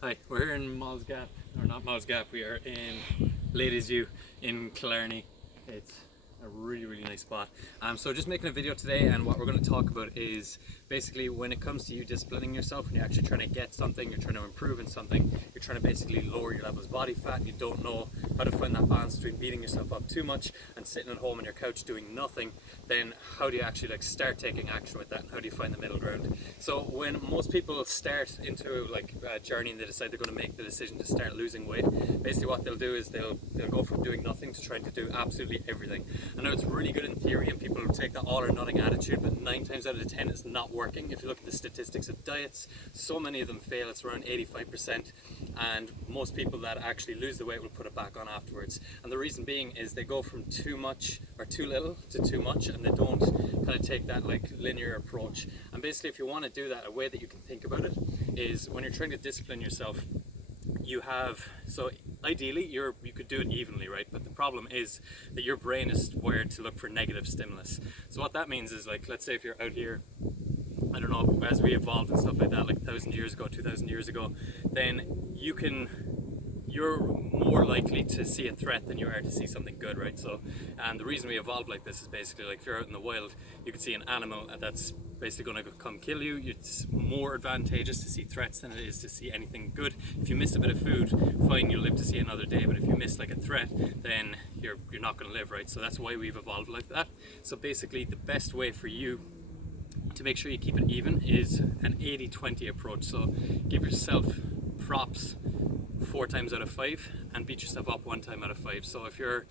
Hi, we're here in Malls Gap, or not Malls Gap, we are in Ladies View in Killarney. It's a really nice spot. So just making a video today, and what we're going to talk about is basically when it comes to you disciplining yourself, when you're actually trying to get something, you're trying to improve in something, you're trying to basically lower your levels of body fat, and you don't know how to find that balance between beating yourself up too much and sitting at home on your couch doing nothing, then how do you actually start taking action with that, and how do you find the middle ground? So when most people start into a journey and they decide they're going to make the decision to start losing weight, basically what they'll do is they'll go from doing nothing to trying to do absolutely everything. I know it's really good in theory and people take the all or nothing attitude, but 9 times out of 10 it's not working. If you look at the statistics of diets, so many of them fail. It's around 85%, and most people that actually lose the weight will put it back on afterwards. And the reason being is they go from too much or too little to too much, and they don't kind of take that linear approach. And basically if you want to do that, a way that you can think about it is when you're trying to discipline yourself, you have, so ideally you could do it evenly, right? But the problem is that your brain is wired to look for negative stimulus. So what that means is, let's say if you're out here, I don't know, as we evolved and stuff like that, 1,000 years ago, 2,000 years ago, then you're more likely to see a threat than you are to see something good, right? So, and the reason we evolved like this is basically if you're out in the wild, you could see an animal that's basically going to come kill you. It's more advantageous to see threats than it is to see anything good. If you miss a bit of food, fine, you'll live to see another day, but if you miss a threat, then you're not going to live, right? So that's why we've evolved like that. So basically the best way for you to make sure you keep it even is an 80-20 approach. So give yourself props 4 times out of 5 and beat yourself up 1 time out of 5. So if you're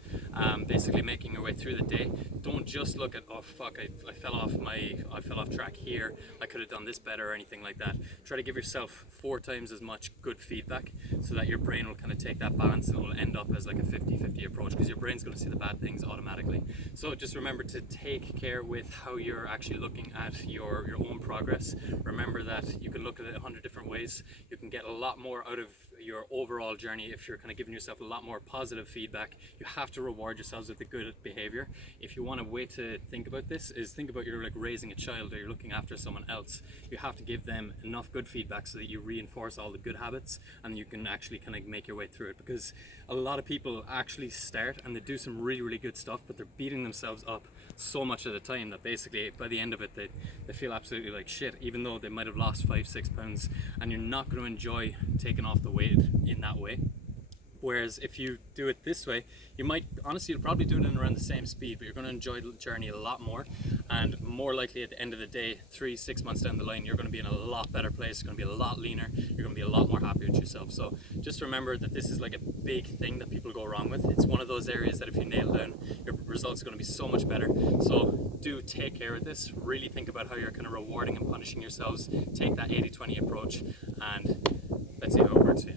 basically making your way through the day, don't just look at, oh fuck, I fell off track here, I could have done this better or anything like that. Try to give yourself 4 times as much good feedback so that your brain will kind of take that balance, and it will end up as a 50-50 approach, because your brain's going to see the bad things automatically. So just remember to take care with how you're actually looking at your own progress. Remember that you can look at it 100 different ways. You can get a lot more out of your overall journey if you're kind of giving yourself a lot more positive feedback. You have to reward yourselves with the good behavior. If you want a way to think about this, is think about you're raising a child, or you're looking after someone else. You have to give them enough good feedback so that you reinforce all the good habits, and you can actually kind of make your way through it. Because a lot of people actually start and they do some really good stuff, but they're beating themselves up so much of the time that basically by the end of it they feel absolutely like shit, even though they might have lost 5-6 pounds, and you're not going to enjoy taking off the weight in that way. Whereas if you do it this way, you'll probably do it in around the same speed, but you're going to enjoy the journey a lot more, and more likely at the end of the day, 3-6 months down the line, you're going to be in a lot better place. You're going to be a lot leaner, you're going to be a lot more happy with yourself. So just remember that this is a big thing that people go wrong with. It's one of those areas that if you nail down, your results are going to be so much better. So do take care of this. Really think about how you're kind of rewarding and punishing yourselves. Take that 80-20 approach, and let's see how it works for you.